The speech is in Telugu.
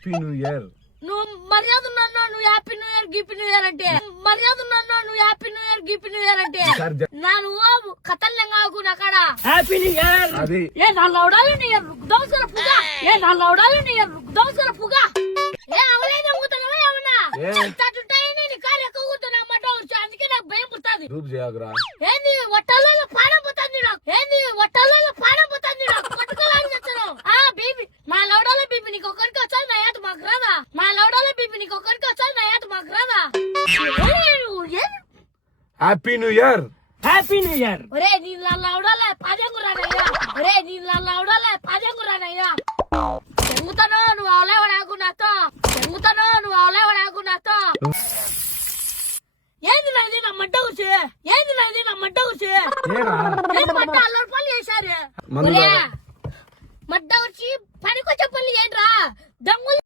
Happy new year. నువ్వు మర్యాద ఉన్నాను, నువ్వు హ్యాపీ న్యూ ఇయర్ గిపీ న్యూ ఇయర్ అంటే మర్యాద ఉన్నాను, నువ్వు హ్యాపీ న్యూ ఇయర్ గిపీ న్యూ ఇయర్ అంటే నువ్వు కథల్లేంగాకు నాకాడ హ్యాపీ న్యూ ఇయర్. అది ఏ నా లౌడాలి నీ దోసర పుగా, ఏ నా లౌడాలి నీ దోసర పుగా, ఏ అవలేదా ఊతనవా ఏమన్నా తట్టుటాయని నీ కారు ఎక్కువ ఊతనా మాట వచ్చి అందుకే నాకు భయం పుడుతుంది. రూప్ చేయగరా ఏంది వట్టాలలో పాడం పోతుంది నాకు, ఏంది వట్టాలలో పాడం పోతుంది నాకు, కొట్టుకోవాలని చెప్తున్నావు. ఆ బీబీ మా లౌడాల బీబీ నీకు ఒకరికి వచ్చాది నా యాత మాకు రాదా, మా లౌడాల బీబీ నీకు ఒకరికి వచ్చాది నా యాత మాకు రాదా. Happy new year. Happy new year. ఒరే నీ లౌడాల పాదెంగు రానయ్యా, ఒరే నీ లౌడాల పాదెంగు రానయ్యా. చెంగుతానో నువ్వు అవలేవడాకు నాతో, చెంగుతానో నువ్వు అవలేవడాకు నాతో. ఏంది నాది నా మడ్డ కూర్చి, ఏంది నాది నా మడ్డ కూర్చి మడ్డ అల్లరి పనులు చేశారు. మడ్డ వచ్చి పనికొచ్చే పనులు ఏంట్రా దమ్ములు